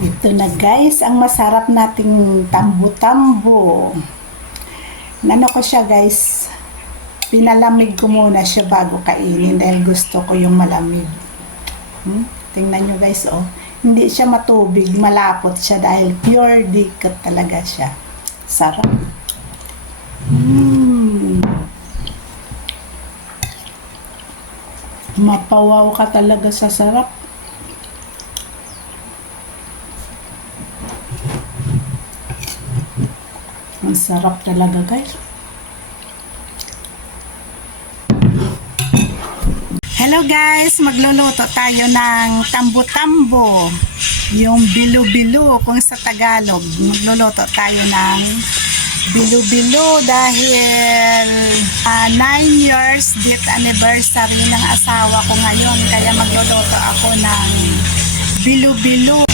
Ito na guys, ang masarap nating tambo-tambo. Nano ko siya guys, pinalamig ko muna siya bago kainin dahil gusto ko yung malamig. Hmm? Tingnan nyo guys, oh. Hindi siya matubig, malapot siya dahil pure dikat talaga siya. Sarap. Mm. Mapawaw ka talaga sa sarap. Ang sarap talaga guys. Hello guys, magluluto tayo ng tambo-tambo. Yung bilo-bilo kung sa Tagalog. Magluluto tayo ng bilo-bilo dahil 9 years date anniversary ng asawa ko ngayon. Kaya magluluto ako ng bilo-bilo.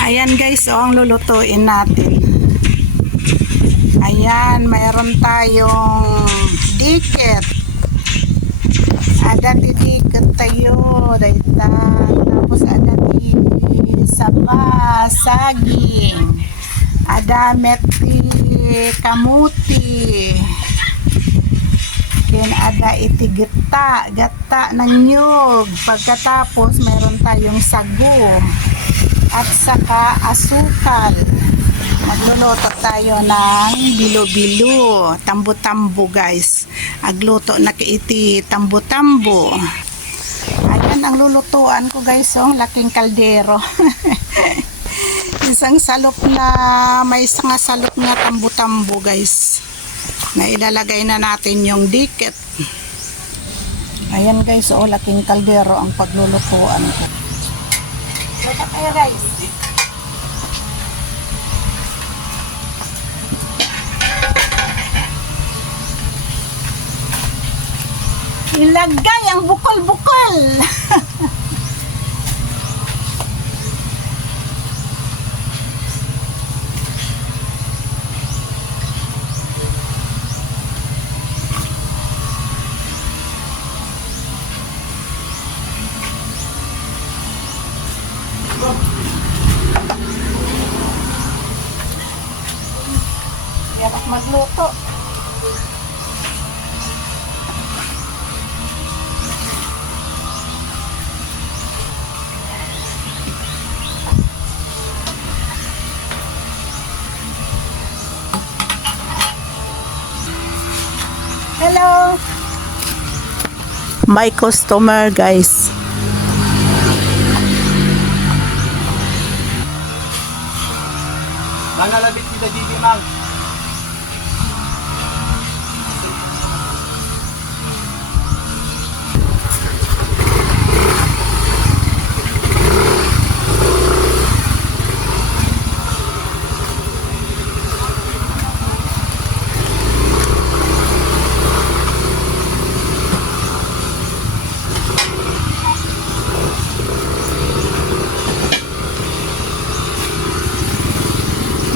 Ayan guys, oh, ang lulutuin natin. Ayan, mayroon tayong diket. Ada didiket tayo, daytan. Tapos ada di saba, saging. Ada meti kamuti. Then ada iti gata, ng nyug. Pagkatapos mayroon tayong sago at saka asukal. Magluluto tayo ng bilo-bilo, tambo-tambo guys. Agluto na iti tambo-tambo. Ayan ang lulutuan ko guys, oh, laking kaldero. Isang salop na, may isang salop na tambo-tambo guys. Na ilalagay na natin yung diket. Ayan guys, oh, laking kaldero ang paglulutuan ko. Bata kayo guys. Ilagay ang bukol-bukol. Hello. My customer, guys. Manalabit kita didi mang.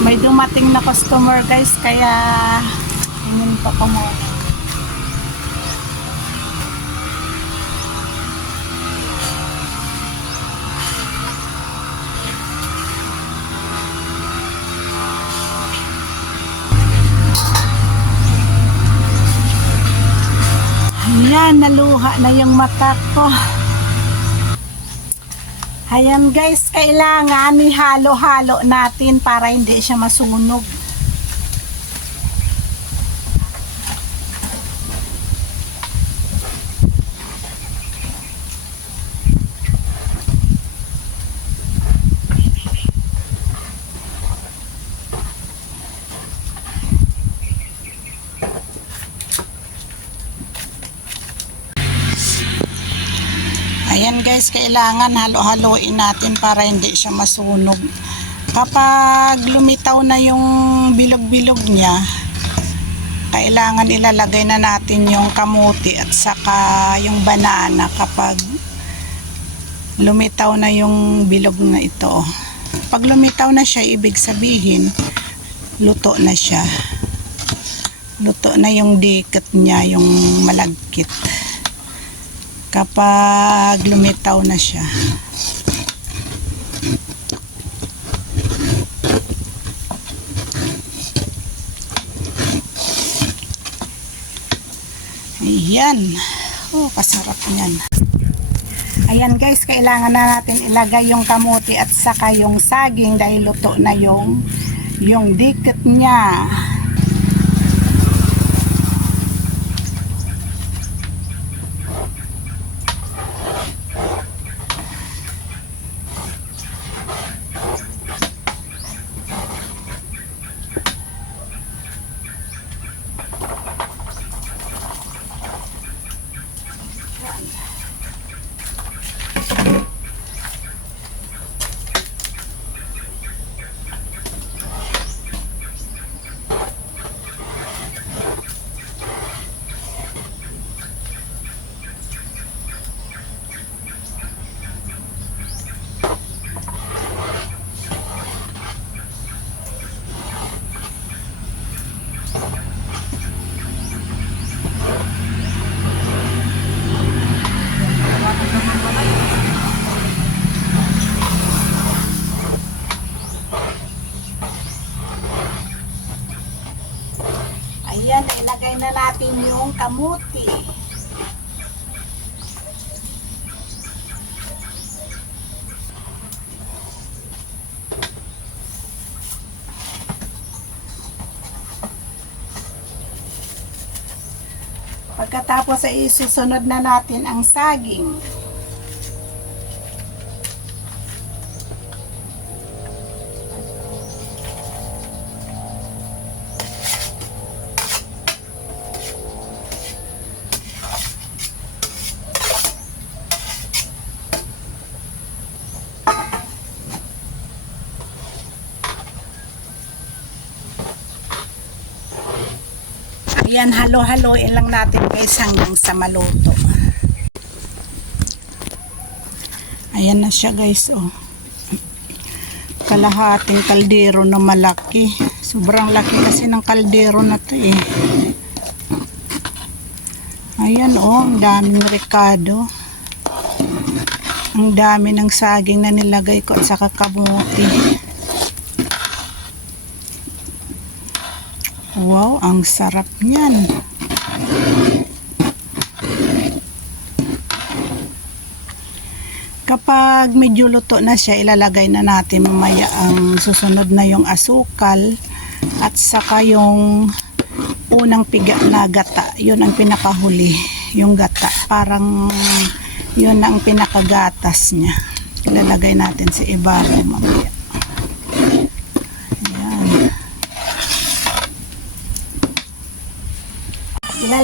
May dumating na customer, guys, kaya ingin pa ko muna. Ayan, naluha na yung mata ko. Ayan guys, kailangan ihalo-halo natin para hindi siya masunog. Ayan guys, kailangan halo-haloin natin para hindi siya masunog. Kapag lumitaw na yung bilog-bilog niya, kailangan ilalagay na natin yung kamuti at saka yung banana kapag lumitaw na yung bilog na ito. Pag lumitaw na siya, ibig sabihin, luto na siya. Luto na yung dikat niya, yung malagkit kapag lumitaw na siya. Ayan. Oh, kasarap niyan. Ayan guys, kailangan na natin ilagay yung kamote at saka yung saging dahil luto na yung yung dikit niya. Kamuti. Pagkatapos ay isusunod na natin ang saging. Ayan, halo-haloin lang natin guys hanggang sa maluto. Ayan na siya guys, oh. Kalahating kaldero na malaki. Sobrang laki kasi ng kaldero na to eh. Ayan oh, ang daming rekado. Ang dami ng saging na nilagay ko at saka kamuti. Wow, ang sarap niyan. Kapag medyo luto na siya, ilalagay na natin mamaya ang susunod na yung asukal at saka yung unang piga na gata. Yun ang pinakahuli, yung gata. Parang yun ang pinakagatas niya. Ilalagay natin sa ibabaw mamaya.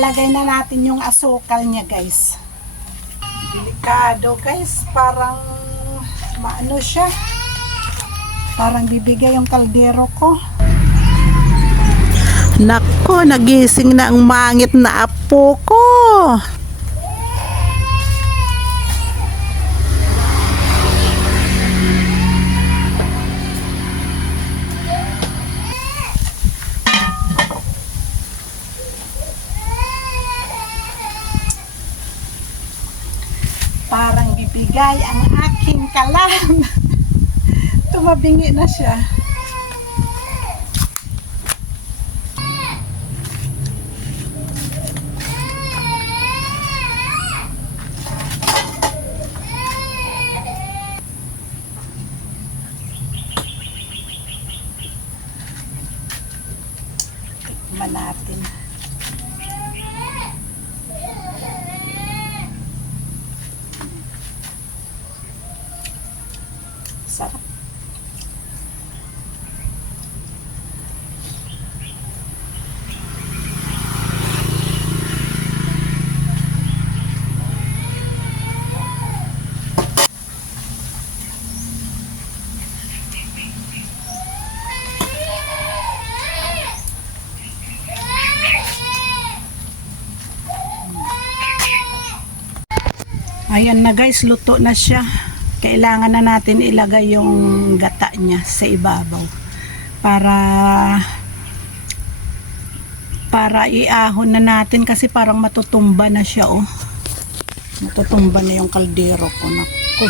Ilalagay na natin yung asukal niya guys. Delikado guys. Parang maano siya. Parang bibigay yung kaldero ko. Nako, nagising na ang mangit na apo ko. Parang bibigay ang aking kalam. Tumabingi na siya. Tikman natin. Sarap. Ayan na guys, luto na siya. Kailangan na natin ilagay yung gata niya sa ibabaw para para iahon na natin kasi parang matutumba na siya oh. Matutumba na yung kaldero ko. Naku.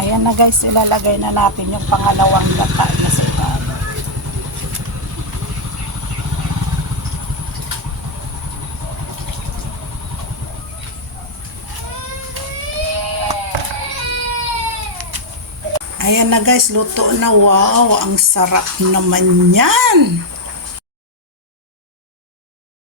Ayan na guys, ilalagay na natin yung pangalawang gata niya sa ibabaw. Ayan na guys, luto na. Wow, ang sarap naman yan.